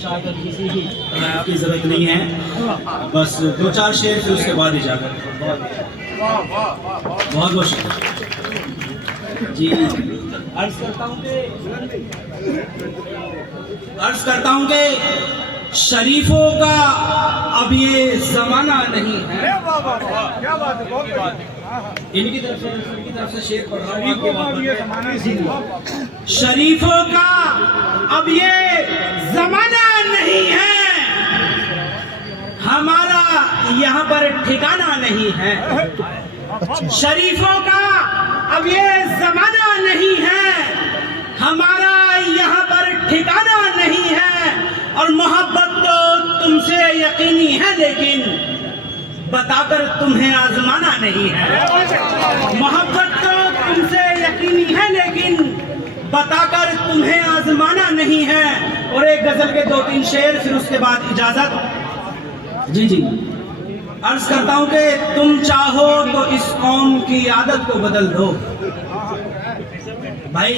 इरशाद और किसी भी आपकी ज़रूरत नहीं है, बस 2-4 शेर फिर उसके बाद इजाज़त। बहुत बहुत शुक्रिया जी। अर्ज़ करता हूँ कि शरीफों का अब ये ज़माना नहीं है। इनकी तरफ से शेर पढ़ रहा हूँ। शरीफों का अब ये ज़माना नहीं है, हमारा यहाँ पर ठिकाना नहीं है। शरीफों का अब ये ज़माना नहीं है, हमारा यहाँ पर ठिकाना नहीं है। और मोहब्बत तो तुमसे यकीनी है, लेकिन बताकर तुम्हें आजमाना नहीं है। मोहब्बत तो तुमसे यकीनी है, लेकिन बताकर तुम्हें आजमाना नहीं है। और एक गजल के 2-3 शेर, फिर उसके बाद इजाजत। जी जी, अर्ज करता हूं कि तुम चाहो तो इस कौम की आदत को बदल दो। भाई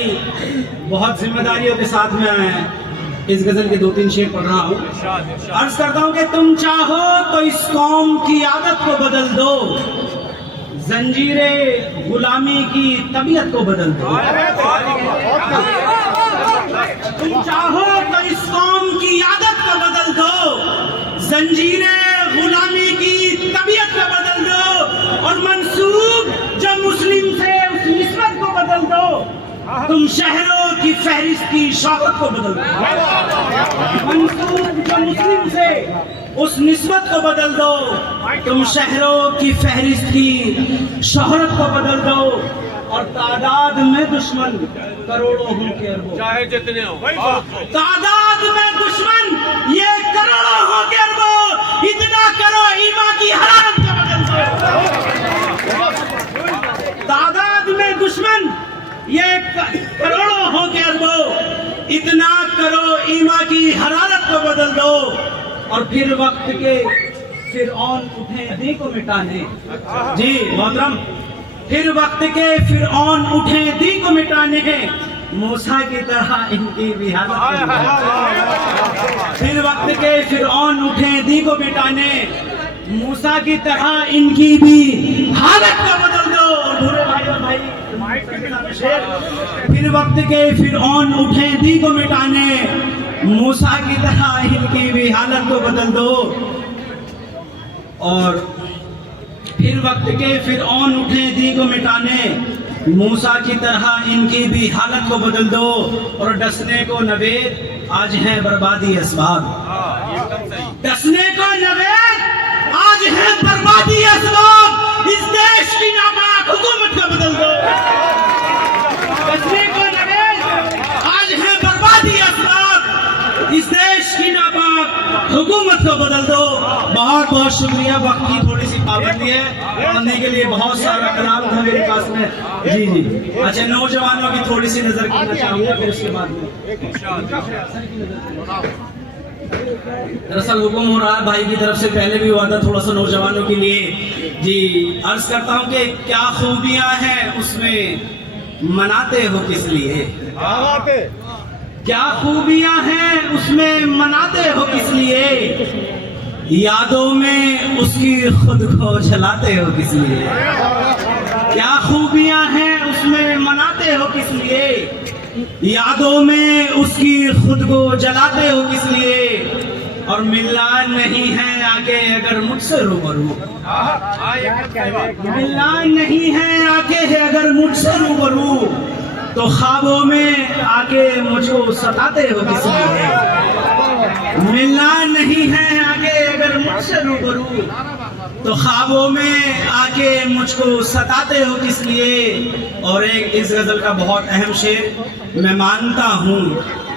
बहुत जिम्मेदारियों के साथ में आए हैं, इस गजल के 2-3 शेर पढ़ रहा हूँ। अर्ज करता हूँ कि तुम चाहो तो इस कौम की आदत को बदल दो, जंजीरे गुलामी की तबीयत को बदल दो। तुम चाहो तो इस कौम की आदत को बदल दो, जंजीरे गुलामी की तबीयत को बदल दो। और मंसूब जो मुस्लिम से उस निस्बत को बदल दो, तुम शहरों की फहरिस्त की शौकत को बदल दो। मंसूब जो मुस्लिम से उस निस्बत को बदल दो, तुम शहरों की फहरिस्त की शोहरत को बदल दो। और तादाद में दुश्मन करोड़ों हों के अरबों, चाहे जितने हो, तादाद में दुश्मन ये करोड़ों हों के अरबों, इतना करो ईमान की हरारत को बदल दो। तादाद में दुश्मन ये करोड़ों हों के अरबों, इतना करो ईमान की हरारत को बदल दो। और फिर वक्त के फिरऔन उठे दी को मिटाने। जी मोहतरम, फिर वक्त के फिरऔन उठे दी को मिटाने हैं, मूसा की तरह इनकी भी हालत। फिर वक्त के फिरऔन उठे दी को मिटाने, मूसा की तरह इनकी भी हालत को बदल दो। भूरे भाई और भाई, फिर वक्त के फिरऔन उठे दी को मिटाने, मूसा की तरह इनकी भी हालत को बदल दो। और फिर वक्त के फिरऔन उठे दी को मिटाने, मूसा की तरह इनकी भी हालत को बदल दो। और डसने को नवेद आज है बर्बादी असबाब, डसने को नवेद आज है बर्बादी असबाब। इस देश की नापाक हुकूमत को बदल दो। डसने को नवेद आज है बर्बादी असबाब, इस देश की नापाक हुकूमत को बदल दो। बहुत बहुत शुक्रिया। वक्त की थोड़ी सी पाबंदी है, पढ़ने के लिए बहुत सारा कलाम था मेरे पास में। जी जी, अच्छा नौजवानों की थोड़ी सी नजर करना चाहूंगा, फिर उसके बाद दरअसल हुक्म हो रहा है भाई की तरफ से, पहले भी हुआ था थोड़ा सा नौजवानों के लिए। जी अर्ज करता हूँ कि क्या खूबियां हैं उसमें, मनाते हो किस लिए? क्या खूबियां हैं उसमें, मनाते हो किस लिए? यादों में उसकी खुद को जलाते हो किस लिए? क्या खूबियां हैं उसमें, मनाते हो किस लिए? यादों में उसकी खुद को जलाते हो किस लिए? और मिलना नहीं है आके अगर मुझसे रूबरू, मिलना नहीं है आके अगर मुझसे रूबरू, तो ख्वाबों में आके मुझको सताते हो किस लिए? मिलना नहीं है आके अगर मुझसे रूबरू, तो ख्वाबों में आके मुझको सताते हो किस लिए? और एक इस गजल का बहुत अहम शेर, मैं मानता हूँ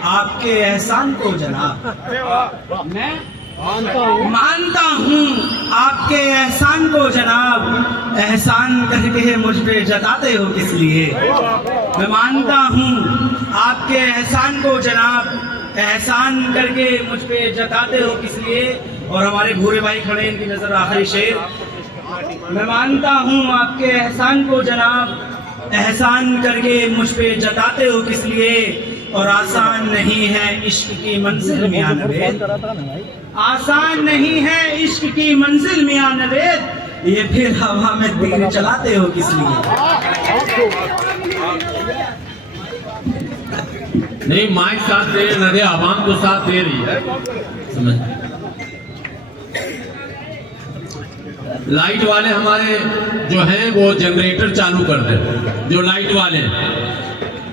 आपके एहसान को जनाब, मैं मानता हूँ आपके एहसान को जनाब, एहसान करके मुझ पे जताते हो किस लिए? मैं मानता हूँ आपके एहसान को जनाब, एहसान करके मुझ पे जताते हो किस लिए? और हमारे भूरे भाई खड़े, इनकी नजर आखिरी शेर, मैं मानता हूँ आपके एहसान को जनाब, एहसान करके मुझ पे जताते हो किस लिए? और आसान नहीं है इश्क की मंजिल मियां नवेद, आसान नहीं है इश्क की मंजिल मियां नवेद। ये फिर हवा में तीर चलाते हो किस लिए? नहीं, माइक साथ दे रहे, आवाम तो साथ दे रही है, समझ। लाइट वाले हमारे जो हैं वो जनरेटर चालू कर दे, जो लाइट वाले हैं।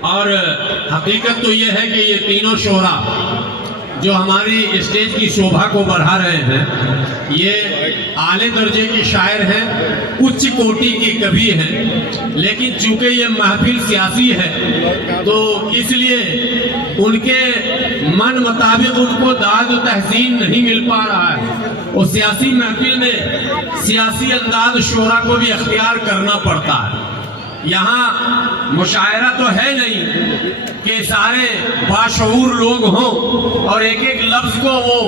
और हकीकत तो ये है कि ये तीनों शोरा जो हमारी स्टेज की शोभा को बढ़ा रहे हैं, ये आले दर्जे के शायर हैं, उच्च कोटि के कवि हैं। लेकिन चूंकि ये महफिल सियासी है तो इसलिए उनके मन मुताबिक उनको दाद व तहसीन नहीं मिल पा रहा है। और सियासी महफिल में सियासी अंदाज शोरा को भी अख्तियार करना पड़ता है। यहाँ मुशायरा तो है नहीं कि सारे बाशऊर लोग हों और एक एक लफ्ज को वो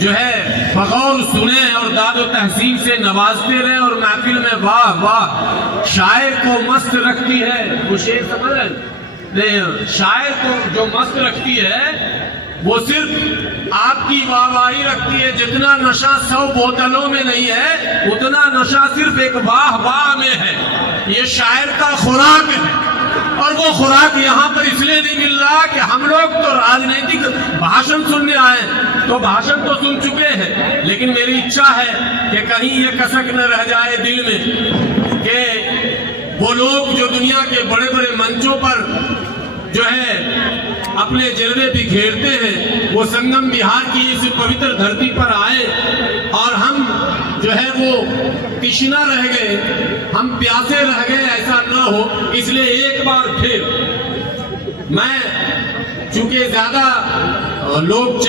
जो है बगौर सुने और दाद व तहसीन से नवाजते रहे और महफिल में वाह वाह। शायर को मस्त रखती है, वो शेर समझ रहे, शायर को जो मस्त रखती है वो सिर्फ आपकी वाहवाही रखती है। जितना नशा 100 बोतलों में नहीं है, उतना नशा सिर्फ एक वाह वाह में है। ये शायर का खुराक है और वो खुराक यहाँ पर इसलिए नहीं मिल रहा कि हम लोग तो राजनीतिक भाषण सुनने आए, तो भाषण तो सुन चुके हैं, लेकिन मेरी इच्छा है कि कहीं ये कसक न रह जाए दिल में कि वो लोग जो दुनिया के बड़े बड़े मंचों पर जो है अपने जलवे बिखेरते हैं, वो संगम बिहार की इस पवित्र धरती पर आए और हम जो है वो तिश्ना रह गए, हम प्यासे रह गए, ऐसा न हो। इसलिए एक बार फिर मैं, चूंकि ज्यादा लोग